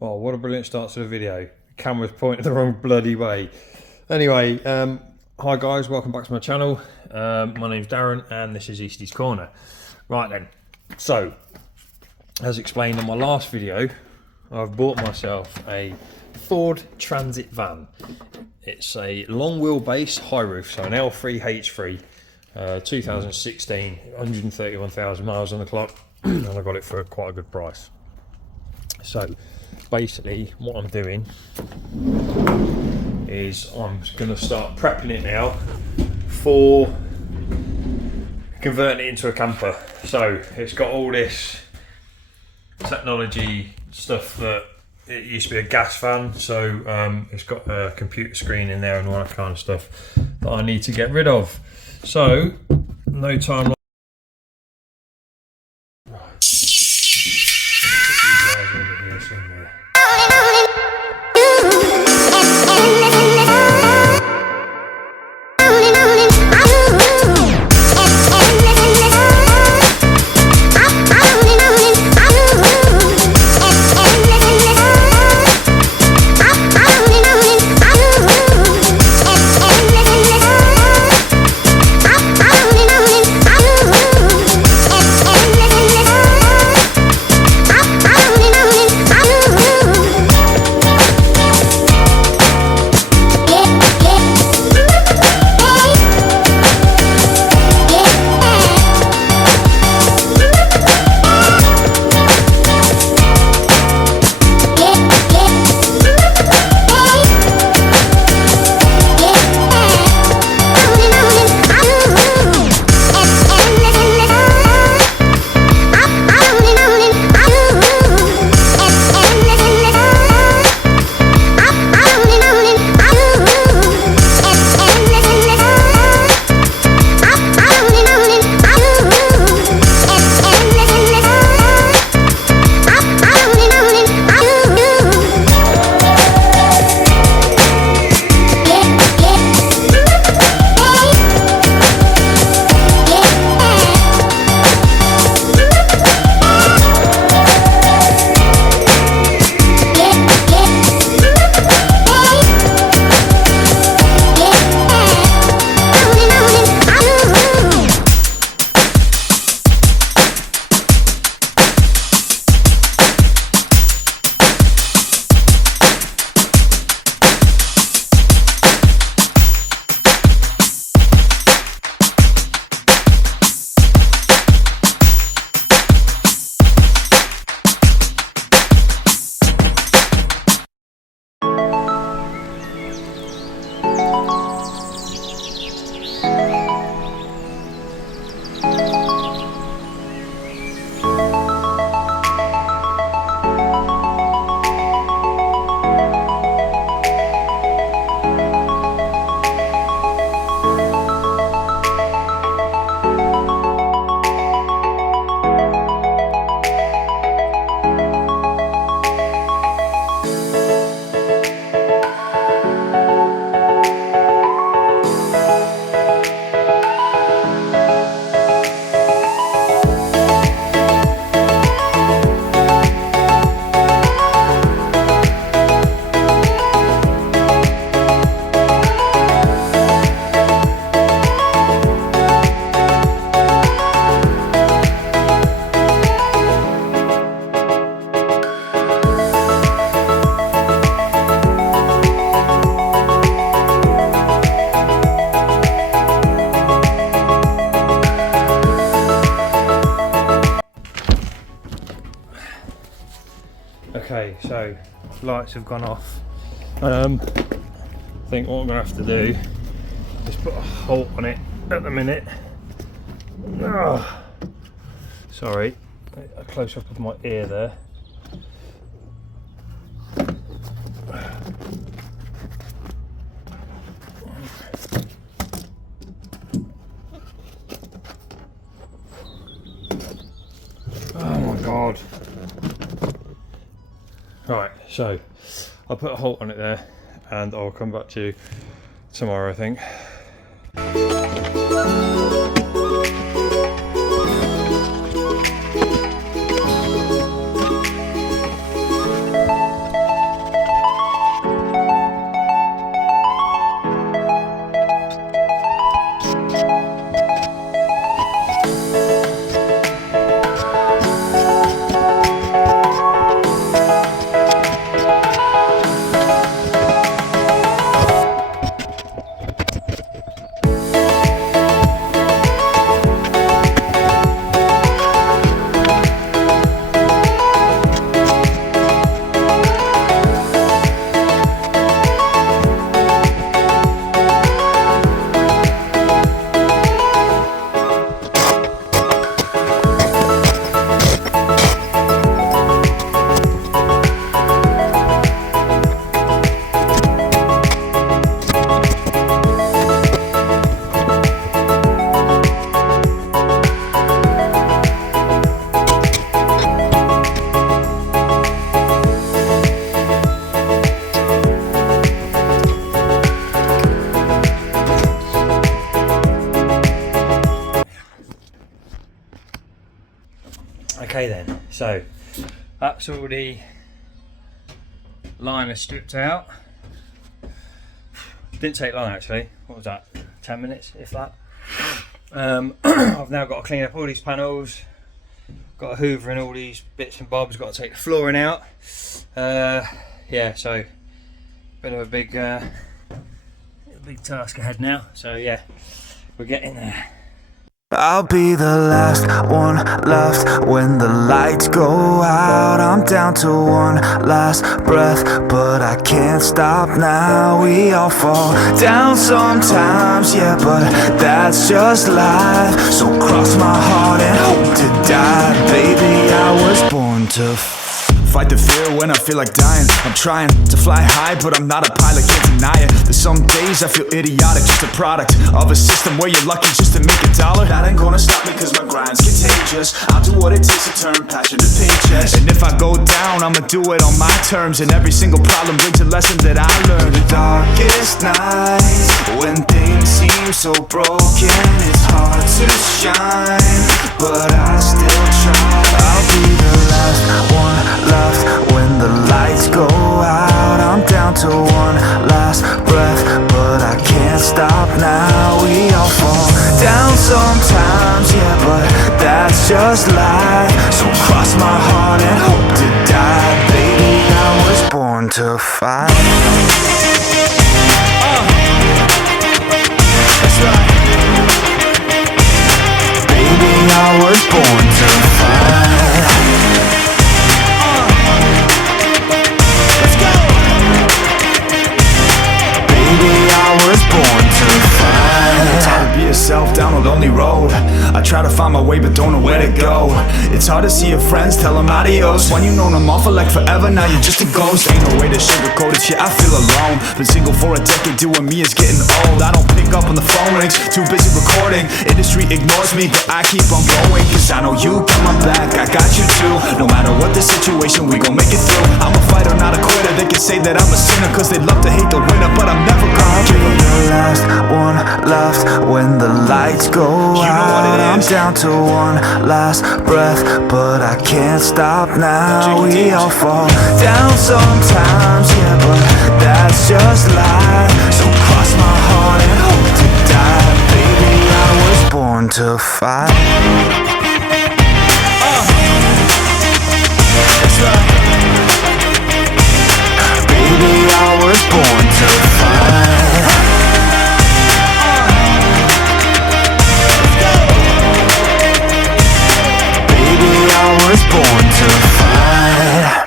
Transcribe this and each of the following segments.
Oh, what a brilliant start to the video. Camera's pointed the wrong bloody way. Anyway, hi guys, welcome back to my channel. My name's Darren and this is Eastie's Corner. Right then, so as explained on my last video, I've bought myself a Ford Transit van. It's a long wheelbase high roof, so an L3 H3, 2016, 131,000 miles on the clock, and I got it for quite a good price. So basically what I'm doing is I'm going to start prepping it now for converting it into a camper. So it's got all this technology stuff that it used to be a gas van, so it's got a computer screen in there and all that kind of stuff that I need to get rid of. So no time. Okay, so lights have gone off. I think what I'm going to have to do is put a halt on it at the minute. Sorry, a close up of my ear there. Oh my god. Right, so I'll put a halt on it there and I'll come back to you tomorrow, I think. So that's all the liner stripped out. Didn't take long actually. What was that? 10 minutes, if that. I've now got to clean up all these panels. Got to hoover in all these bits and bobs. Got to take the flooring out. Yeah, so bit of a big task ahead now. So yeah, we're getting there. I'll be the last one left when the lights go out. I'm down to one last breath, but I can't stop now. We all fall down sometimes, yeah, but that's just life. So cross my heart and hope to die. Baby, I was born to fight the fear when I feel like dying. I'm trying to fly high, but I'm not a pilot, can't deny it. There's some days I feel idiotic, just a product of a system where you're lucky just to make a dollar. That ain't gonna stop me cause my grind's contagious. I'll do what it takes to turn passion to paychecks. And if I go down, I'ma do it on my terms. And every single problem brings a lesson that I learned. The darkest nights, when things seem so broken, it's hard to shine, but I still try. I'll be the last one left when the lights go out. I'm down to one last breath, but I can't stop now. We all fall down sometimes, yeah, but that's just life. So cross my heart and hope to die. Baby, I was born to fight. That's right. Baby, I was born to fight. Born to fight. Time to be yourself down a lonely road. I try to find my way but don't know where to go. It's hard to see your friends, tell them adios. When you known them all for like forever, now you're just a ghost. Ain't no way to sugarcoat it, yeah, I feel alone. Been single for a decade, doing me is getting old. I don't pick up on the phone rings, too busy recording. Industry ignores me, but I keep on going. Cause I know you got my back, I got you too. No matter what the situation, we gon' make it through. I'm a fighter, not a quitter. They can say that I'm a sinner cause they love to hate the winner, but I'm never gonna give up. The last one left when the lights go out. I'm down to one last breath, but I can't stop now. We all fall down sometimes, yeah, but that's just life. So cross my heart and hope to die. Baby, I was born to fight. That's right. Baby, I was born to fight. I was born to fight.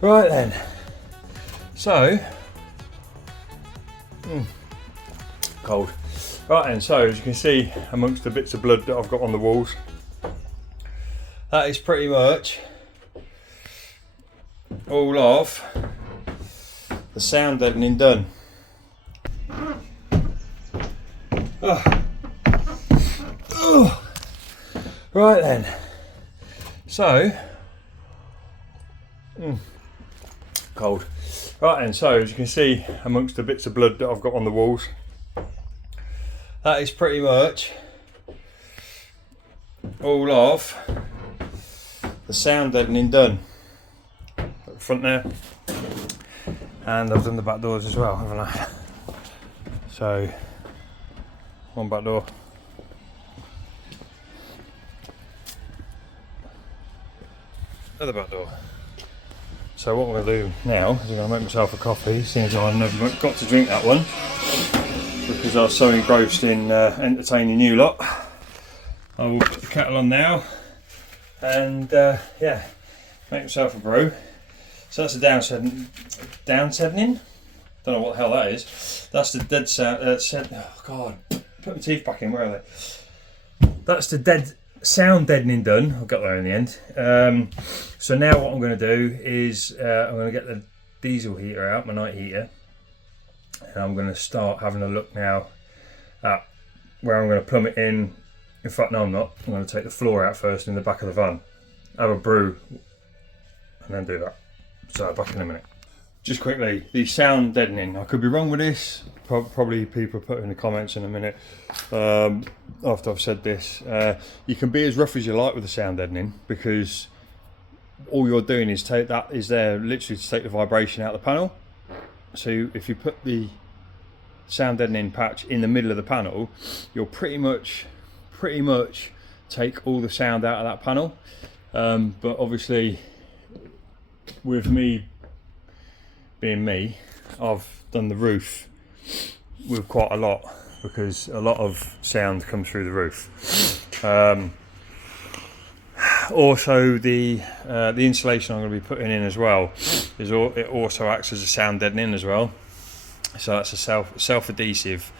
Right then, so cold. Right then, so as you can see amongst the bits of blood that I've got on the walls, that is pretty much all of the sound deadening done. Right then, so cold. Right then, so as you can see amongst the bits of blood that I've got on the walls, that is pretty much all of the sound deadening done. At the front there, and I've done the back doors as well, haven't I? So one back door, other back door. So what I'm going to do now is I'm going to make myself a coffee, seeing as I've never got to drink that one because I was so engrossed in entertaining you lot. I will put the kettle on now and yeah, make myself a brew. So that's the downsetting. Don't know what the hell that is. That's the dead sound. Oh God, put my teeth back in. Where are they? That's the dead sound deadening done. I got there in the end. So now what I'm going to do is I'm going to get the diesel heater out, my night heater, and I'm going to start having a look now at where I'm going to plumb it in. In fact, no, I'm not. I'm going to take the floor out first in the back of the van, have a brew, and then do that. So back in a minute. Just quickly, the sound deadening. I could be wrong with this. Probably people put in the comments in a minute after I've said this. You can be as rough as you like with the sound deadening because all you're doing is literally to take the vibration out of the panel. So if you put the sound deadening patch in the middle of the panel, you'll pretty much take all the sound out of that panel. But obviously, with me being me, I've done the roof with quite a lot because a lot of sound comes through the roof. Also, the insulation I'm going to be putting in as well it also acts as a sound deadening as well. So that's a self-adhesive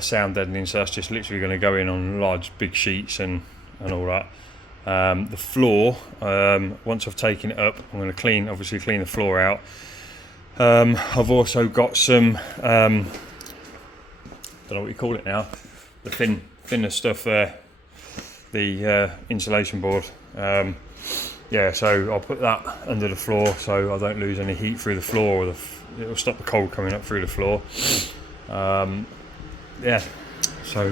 sound deadening. So that's just literally going to go in on large big sheets and all that. The floor, once I've taken it up, I'm going to obviously clean the floor out. I've also got some, don't know what you call it now, the thinner stuff there, the insulation board. Yeah, so I'll put that under the floor so I don't lose any heat through the floor, or it'll stop the cold coming up through the floor. Yeah, so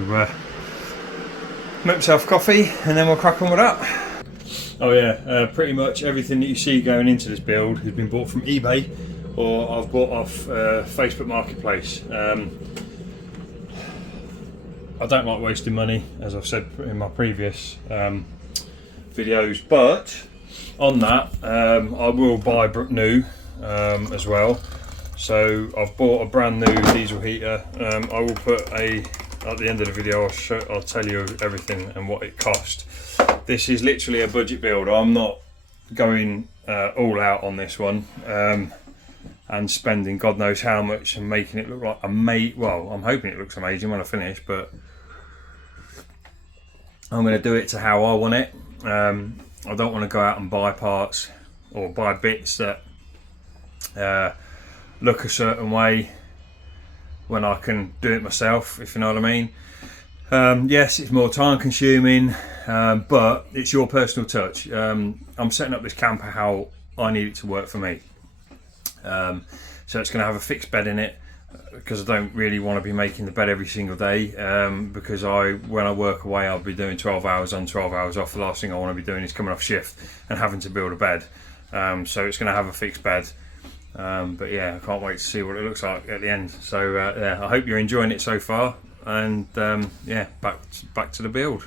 make myself coffee and then we'll crack on with that. Oh yeah, pretty much everything that you see going into this build has been bought from eBay or I've bought off Facebook Marketplace. I don't like wasting money, as I've said in my previous videos, but on that I will buy new as well. So I've bought a brand new diesel heater. I will put at the end of the video I'll tell you everything and what it cost. This is literally a budget build. I'm not going all out on this one and spending God knows how much and making it look like well, I'm hoping it looks amazing when I finish, but I'm going to do it to how I want it. I don't want to go out and buy parts or buy bits that look a certain way when I can do it myself, if you know what I mean. Yes, it's more time consuming, but it's your personal touch. I'm setting up this camper how I need it to work for me. So it's going to have a fixed bed in it because I don't really want to be making the bed every single day, because when I work away I'll be doing 12 hours on, 12 hours off. The last thing I want to be doing is coming off shift and having to build a bed. So it's going to have a fixed bed. But yeah, I can't wait to see what it looks like at the end. So yeah, I hope you're enjoying it so far, and yeah, back to the build.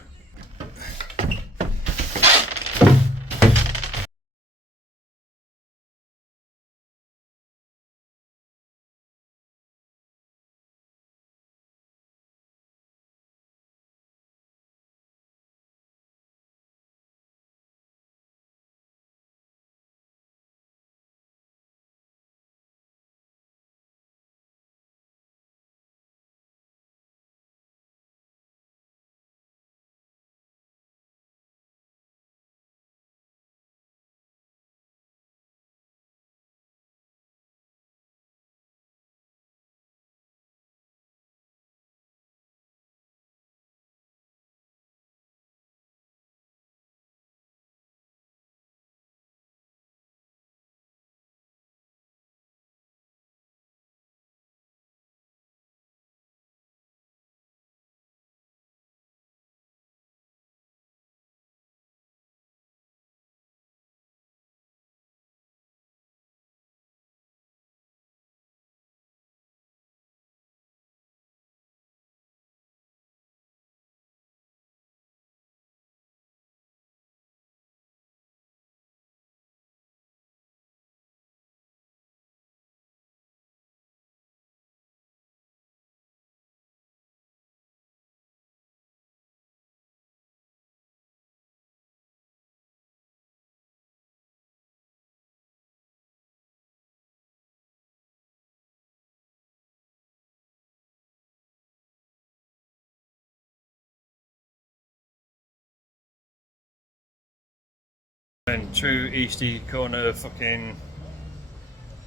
And true Easty Corner fucking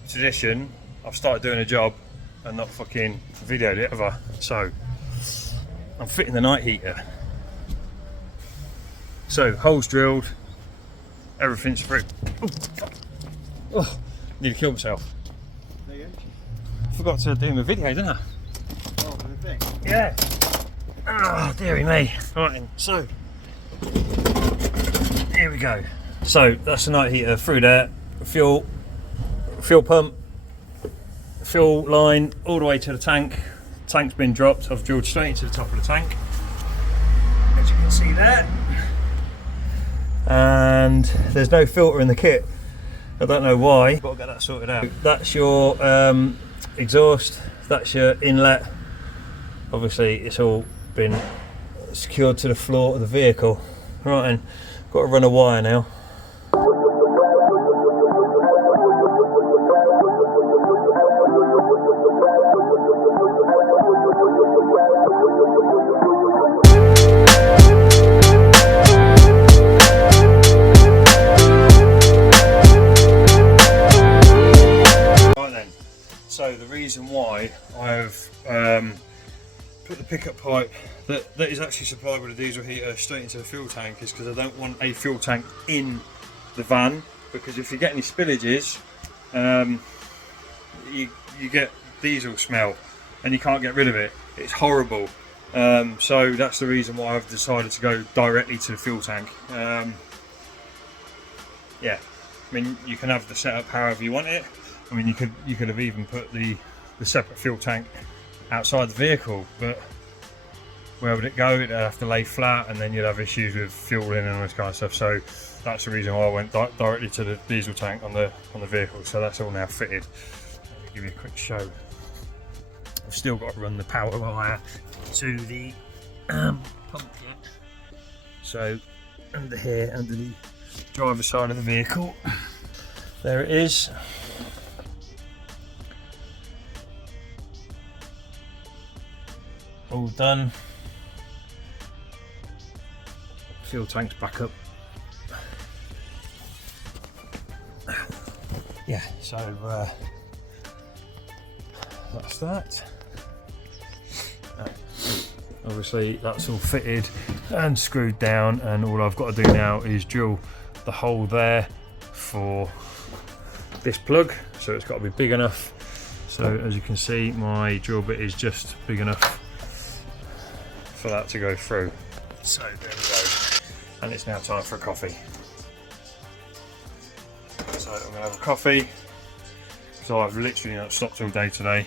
tradition, I've started doing a job and not fucking videoed it, have I? So I'm fitting the night heater. So holes drilled, everything's through. Oh, fuck. Oh, need to kill myself. Forgot to do my video, didn't I? Oh, the thing. Yeah. Ah, dearie me. Right then, so here we go. So that's the night heater through there. Fuel pump, fuel line all the way to the tank. Tank's been dropped. I've drilled straight into the top of the tank, as you can see there. And there's no filter in the kit. I don't know why. Got to get that sorted out. That's your exhaust. That's your inlet. Obviously, it's all been secured to the floor of the vehicle. Right then, got to run a wire now. So the reason why I've put the pickup pipe that is actually supplied with a diesel heater straight into the fuel tank is because I don't want a fuel tank in the van, because if you get any spillages, you get diesel smell and you can't get rid of it. It's horrible. So that's the reason why I've decided to go directly to the fuel tank. Yeah, I mean, you can have the setup however you want it. I mean, you could have even put the separate fuel tank outside the vehicle, but where would it go? It'd have to lay flat, and then you'd have issues with fueling and all this kind of stuff. So that's the reason why I went directly to the diesel tank on the vehicle. So that's all now fitted. Let me give you a quick show. I've still got to run the power wire to the pump yet. So under here, under the driver's side of the vehicle, there it is. All done. Fuel tank's back up. Yeah, so that's that. Obviously that's all fitted and screwed down, and all I've got to do now is drill the hole there for this plug, so it's got to be big enough. So as you can see, my drill bit is just big enough for that to go through. So there we go, and it's now time for a coffee. So I'm going to have a coffee, so I've literally not stopped all day today.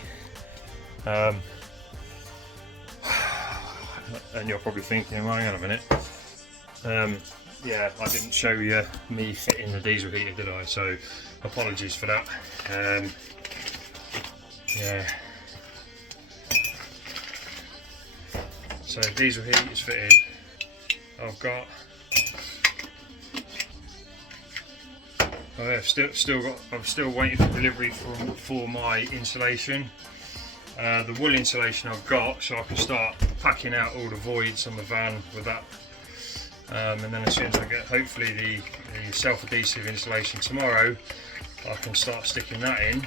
And you're probably thinking, well, hang on a minute. Yeah, I didn't show you me fitting the diesel heater, did I? So apologies for that. Yeah. So diesel heat is fitted. I'm still waiting for delivery for my insulation. The wool insulation I've got, so I can start packing out all the voids on the van with that. And then as soon as I get hopefully the self-adhesive insulation tomorrow, I can start sticking that in.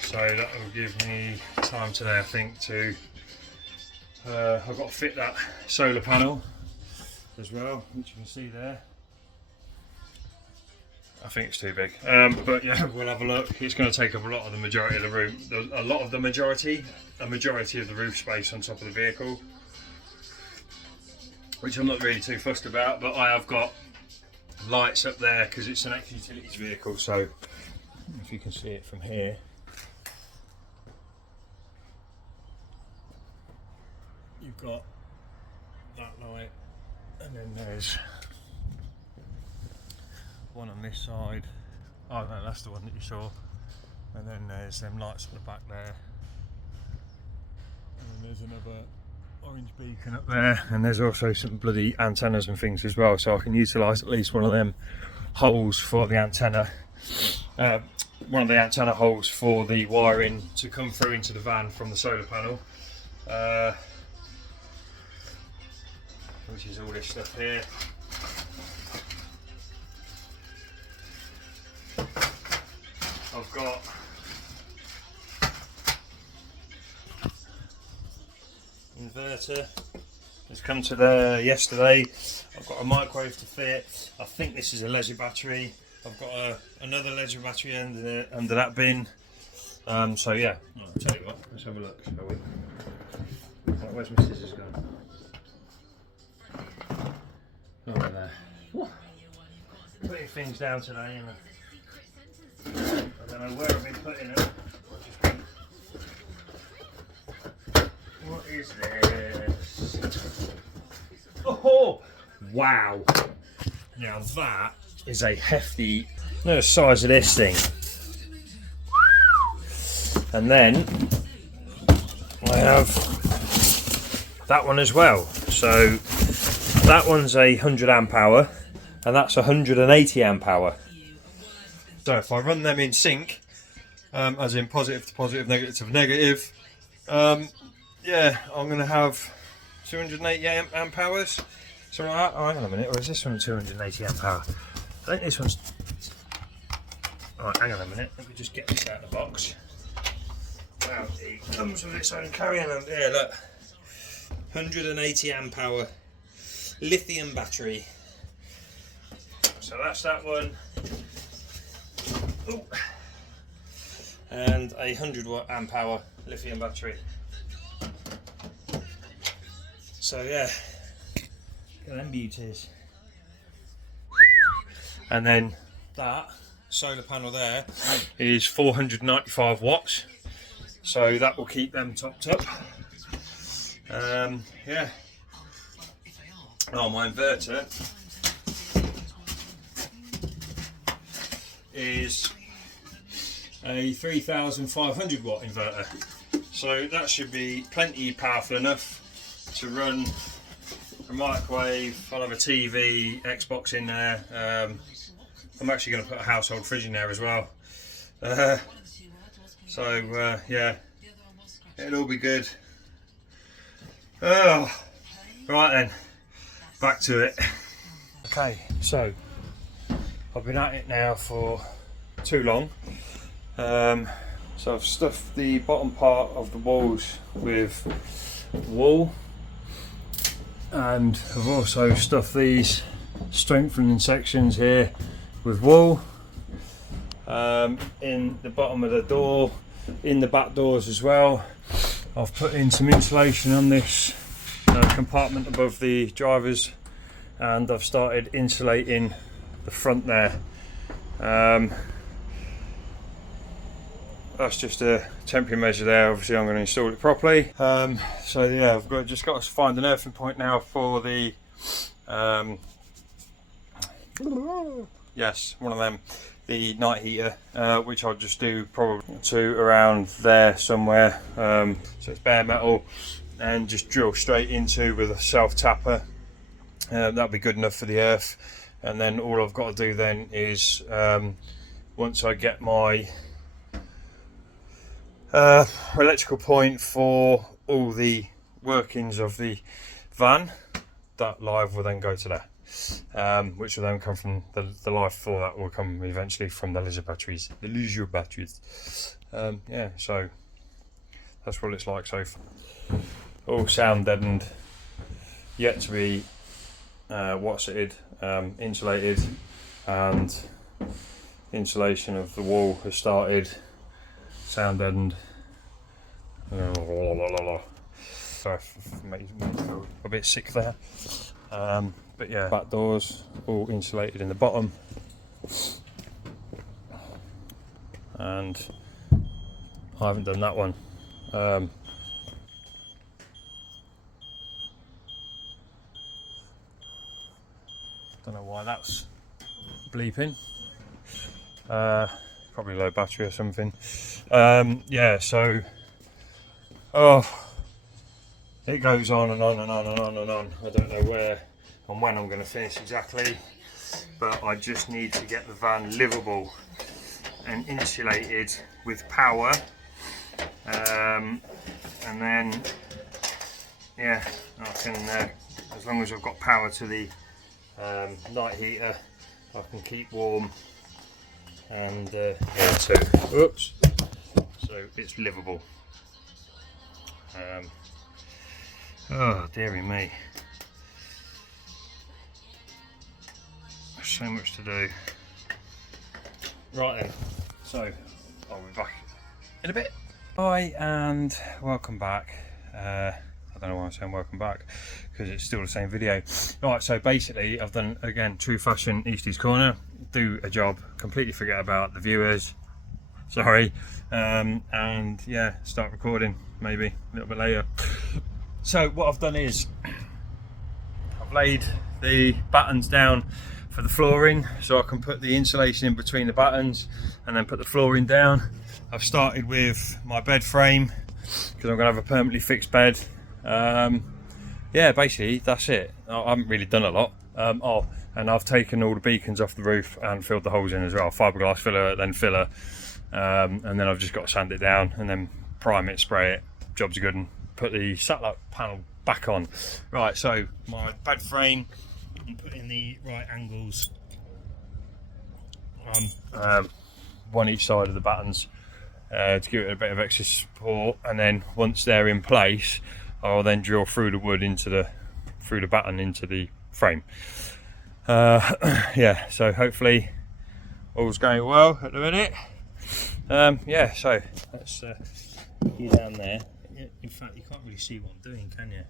So that will give me time today, I think, to I've got to fit that solar panel as well, which you can see there. I think it's too big, but yeah, we'll have a look. It's going to take up a lot of the majority of the room, a majority of the roof space on top of the vehicle, which I'm not really too fussed about. But I have got lights up there because it's an ex-utilities vehicle. So if you can see it from here, you've got that light, and then there's one on this side. Oh no, that's the one that you saw. And then there's them lights on the back there. And then there's another orange beacon up there. And there's also some bloody antennas and things as well. So I can utilise at least one of them holes for the antenna. One of the antenna holes for the wiring to come through into the van from the solar panel. Which is all this stuff here. I've got inverter. It's come to there yesterday. I've got a microwave to fit. I think this is a leisure battery. I've got another leisure battery under that bin. So yeah, I'll tell you what, let's have a look, shall we? Right, where's my scissors gone? Oh, there. Putting things down today, and I don't know where I've been putting them. What is this? Oh, wow! Now that is a hefty. Look at the size of this thing. And then I have that one as well. So that one's 100 amp hour, and that's 180 amp hour. So if I run them in sync, as in positive to positive, negative to negative, yeah, I'm going to have 280 amp hours. So oh, hang on a minute, or is this one 280 amp hour? I think this one's. Alright, hang on a minute, let me just get this out of the box. Wow, it comes with its own carrying. Yeah, look, 180 amp hour lithium battery. So that's that one. Ooh. And a 100 amp hour lithium battery. So yeah, look at them beauties. And then that solar panel there is 495 watts. So that will keep them topped up. Yeah. Oh, my inverter is a 3500 watt inverter. So that should be plenty powerful enough to run a microwave. I'll have a TV, Xbox in there. I'm actually going to put a household fridge in there as well. Yeah, it'll all be good. Oh, right then, back to it. Okay, so I've been at it now for too long. So I've stuffed the bottom part of the walls with wool, and I've also stuffed these strengthening sections here with wool. In the bottom of the door, in the back doors as well, I've put in some insulation on this compartment above the drivers, and I've started insulating the front there. That's just a temporary measure there. Obviously I'm going to install it properly. So yeah, I've just got to find an earthing point now for the yes, one of them, the night heater, which I'll just do probably to around there somewhere. So it's bare metal, and just drill straight into with a self tapper. That'll be good enough for the earth. And then all I've got to do then is once I get my electrical point for all the workings of the van, that live will then go to there, which will then come from the live for that will come eventually from the leisure batteries. Yeah, so that's what it's like so far. All sound deadened, yet to be watt-sitted, insulated, and insulation of the wall has started. Sound deadened. Sorry, made me feel a bit sick there. But yeah, back doors all insulated in the bottom, and I haven't done that one. Don't know why that's bleeping. Probably low battery or something. Yeah, so it goes on and on and on and on and on. I don't know where and when I'm going to finish exactly, but I just need to get the van livable and insulated with power, and then yeah, I can as long as I've got power to the night heater, I can keep warm and here too. Oops. So it's livable. Oh dearie me. So much to do. Right then, so I'll be back in a bit. Hi and welcome back. I don't know why I'm saying welcome back, because it's still the same video. Right, so basically I've done, again, True Fashion Eastie's Corner. Do a job, completely forget about the viewers. Sorry. And yeah, start recording maybe a little bit later. So what I've done is I've laid the battens down for the flooring, so I can put the insulation in between the battens and then put the flooring down. I've started with my bed frame because I'm going to have a permanently fixed bed. Yeah, basically that's it. I haven't really done a lot. Oh, and I've taken all the beacons off the roof and filled the holes in as well. Fiberglass filler, then filler, and then I've just got to sand it down and then prime it, spray it. Job's good, and put the satellite panel back on. Right, so my bed frame, I'm putting the right angles on one each side of the battens to give it a bit of extra support, and then once they're in place I'll then drill through the wood through the batten into the frame. Yeah, so hopefully all's going well at the minute. Yeah, so let's get down there. In fact, you can't really see what I'm doing, can you?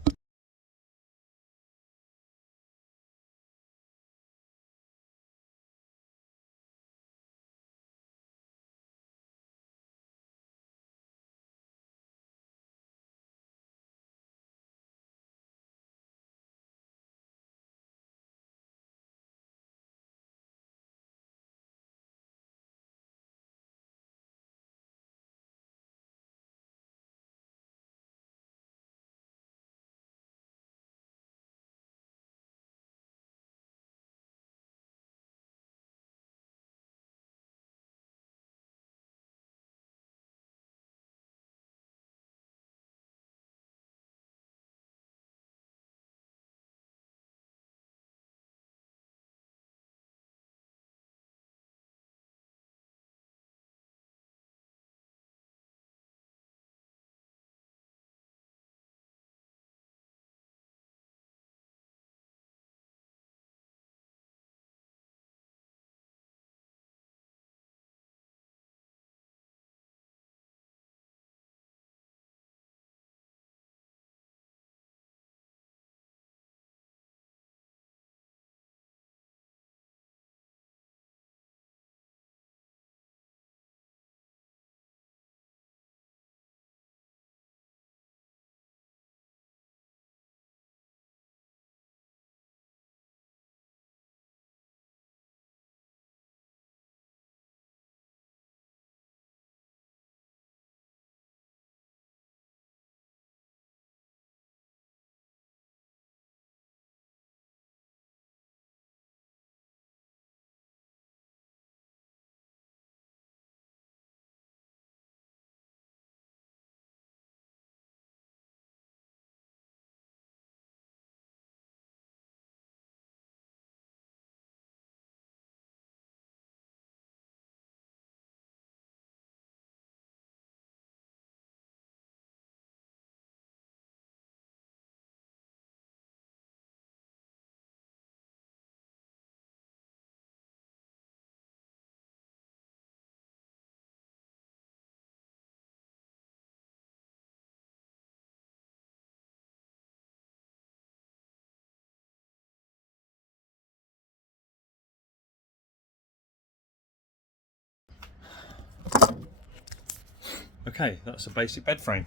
Okay, that's a basic bed frame.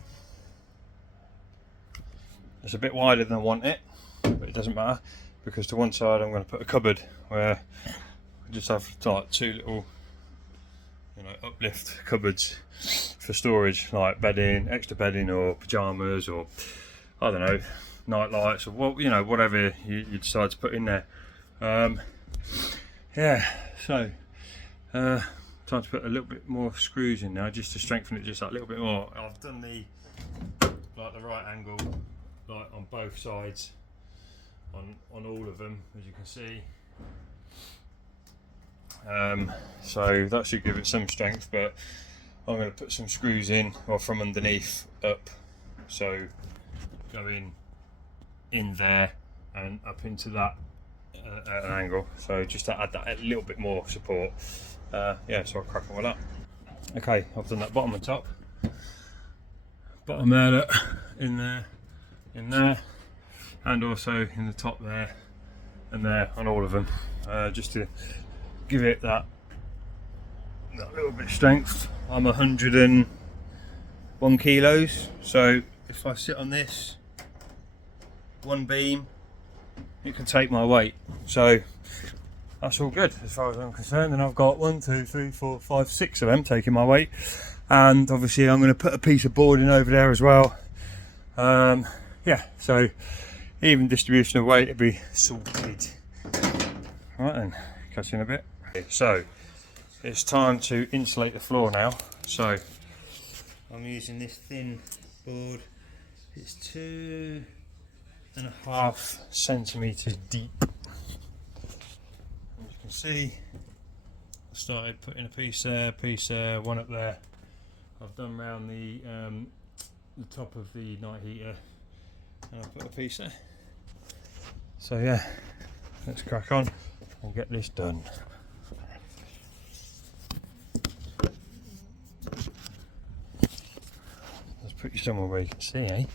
It's a bit wider than I want it, but it doesn't matter, because to one side I'm going to put a cupboard where I just have like two little, uplift cupboards for storage, like bedding, extra bedding, or pyjamas, or I don't know, night lights, or whatever you decide to put in there. Yeah, so time to put a little bit more screws in now, just to strengthen it just that little bit more. I've done the right angle, like on both sides, on all of them, as you can see. so that should give it some strength, but I'm going to put some screws in, or from underneath up, so go in there and up into that at an angle, so just to add that a little bit more support. Yeah, so I'll crack on with that. Okay, I've done that bottom and top. Bottom there, in there, and also in the top there and there on all of them, just to give it that little bit of strength. I'm 101 kilos, so if I sit on this one beam, it can take my weight, so that's all good as far as I'm concerned. And I've got 1, 2, 3, 4, 5, 6 of them taking my weight, and obviously I'm going to put a piece of boarding over there as well. Yeah, so even distribution of weight will be sorted. Right then, catch you in a bit. So it's time to insulate the floor now. So I'm using this thin board. It's 2.5 centimeters deep. As you can see, I started putting a piece there, one up there. I've done round the top of the night heater, and I've put a piece there. So yeah, let's crack on and get this done. Let's put you somewhere where you can see, eh?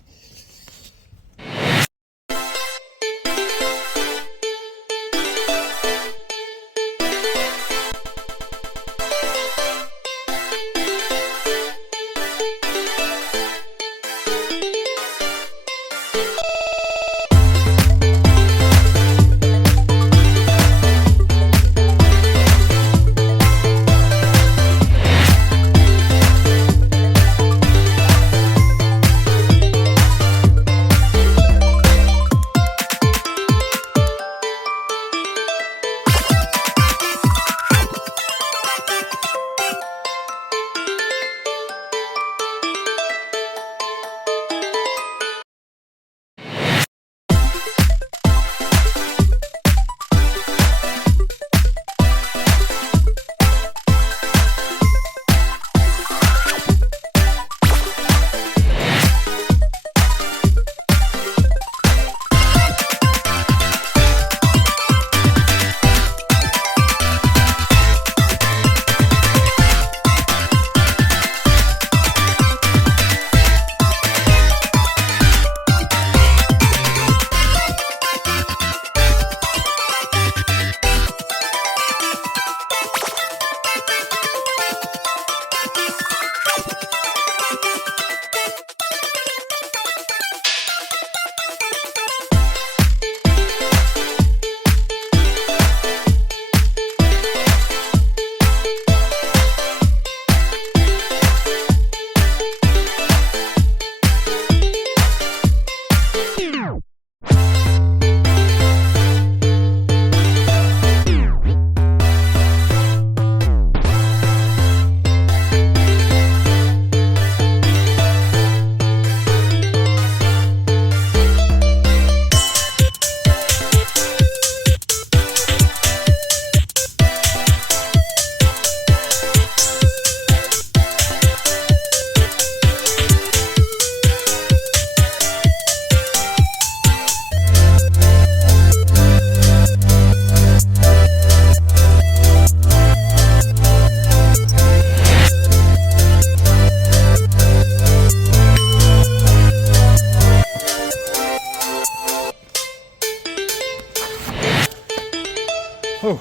Oh.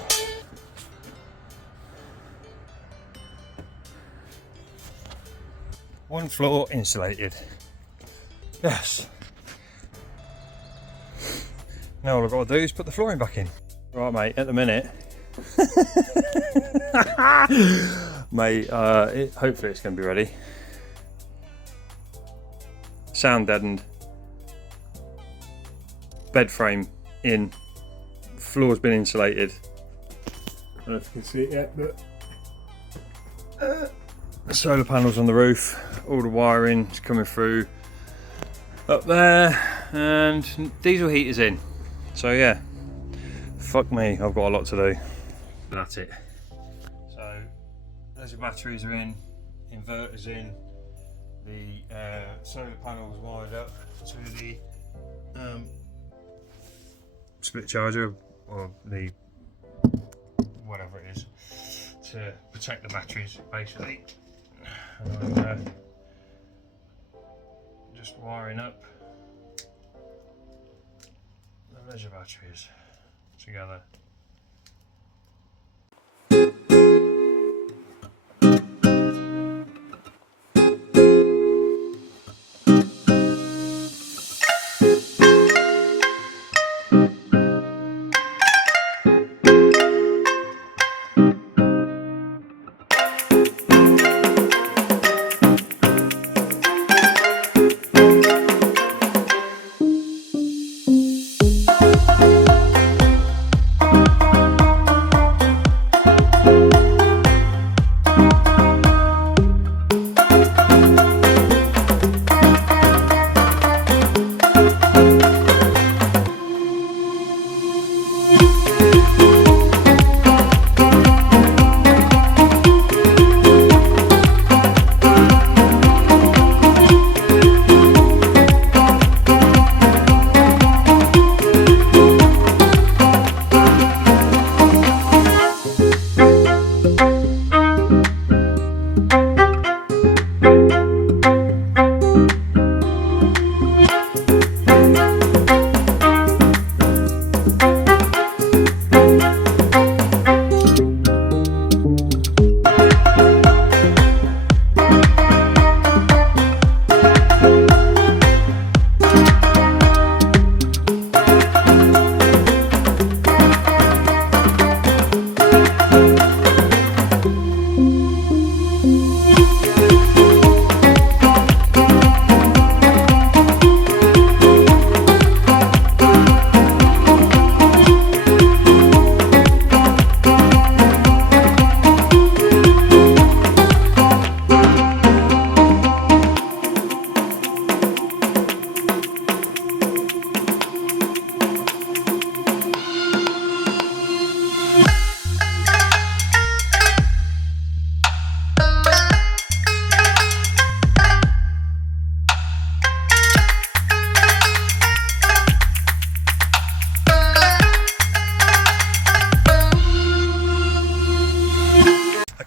One floor insulated. Yes. Now all I've got to do is put the flooring back in. Right, mate, at the minute, mate, hopefully it's going to be ready. Sound deadened. Bed frame in. Floor's been insulated. I don't know if you can see it yet, but solar panels on the roof. All the wiring is coming through up there, and diesel heaters in. So yeah, fuck me, I've got a lot to do. That's it. There's your batteries are in, inverters in, the solar panels wired up to the split charger, or the whatever it is, to protect the batteries basically. And I'm just wiring up the leisure batteries together.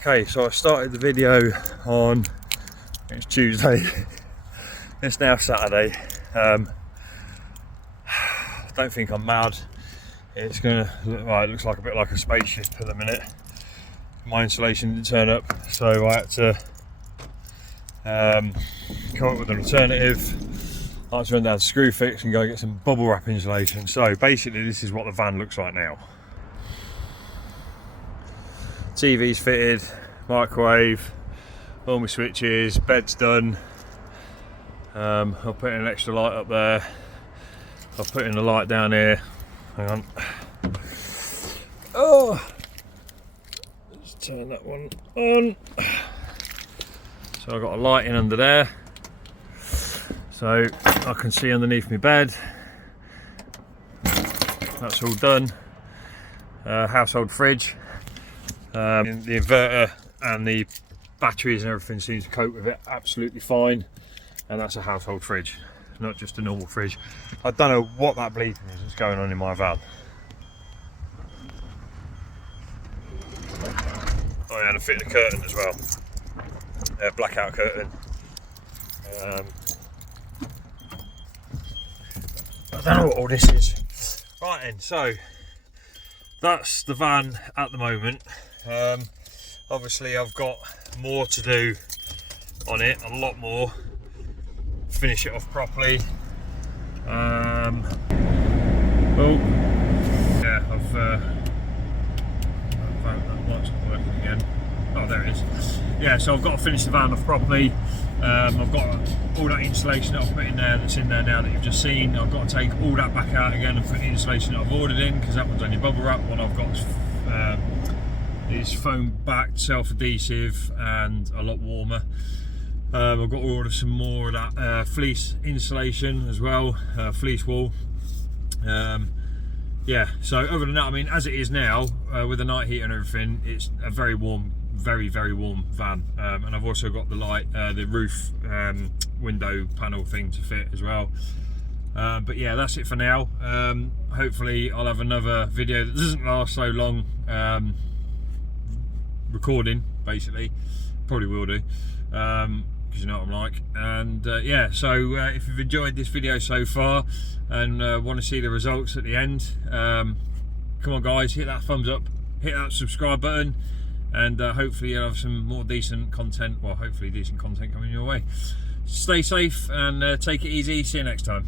Okay, so I started the video on, it's Tuesday, it's now Saturday. I don't think I'm mad. It's gonna look, well, it looks like a bit like a spaceship at the minute. My insulation didn't turn up, so I had to come up with an alternative. I had to run down to Screwfix and go get some bubble wrap insulation. So basically this is what the van looks like now. TV's fitted, microwave, all my switches, bed's done. I'll put in an extra light up there. I'll put in a light down here. Hang on. Oh, let's turn that one on. So I've got a light in under there, so I can see underneath my bed. That's all done. Household fridge. The inverter and the batteries and everything seems to cope with it absolutely fine, and that's a household fridge, not just a normal fridge. I don't know what that bleeding is that's going on in my van. Oh yeah, and I fit the curtain as well, blackout curtain. I don't know what all this is. Right then, so that's the van at the moment. Obviously I've got more to do on it, a lot more. Finish it off properly. Well, yeah, that light's not working again. Oh, there it is. Yeah, so I've got to finish the van off properly. I've got all that insulation that I've put in there, that's in there now that you've just seen. I've got to take all that back out again and put the insulation that I've ordered in, because that one's only bubble wrap. One I've got is foam backed, self-adhesive and a lot warmer. I've got to order some more of that fleece insulation as well, fleece wool. Yeah, so other than that, I mean, as it is now, with the night heater and everything, it's a very warm very, very warm van. And I've also got the light, the roof window panel thing to fit as well. But yeah, that's it for now. Hopefully I'll have another video that doesn't last so long, recording basically. Probably will do, because you know what I'm like. And yeah, so if you've enjoyed this video so far and want to see the results at the end, come on guys, hit that thumbs up, hit that subscribe button, and hopefully you'll have some more decent content, well hopefully decent content coming your way. Stay safe and take it easy. See you next time.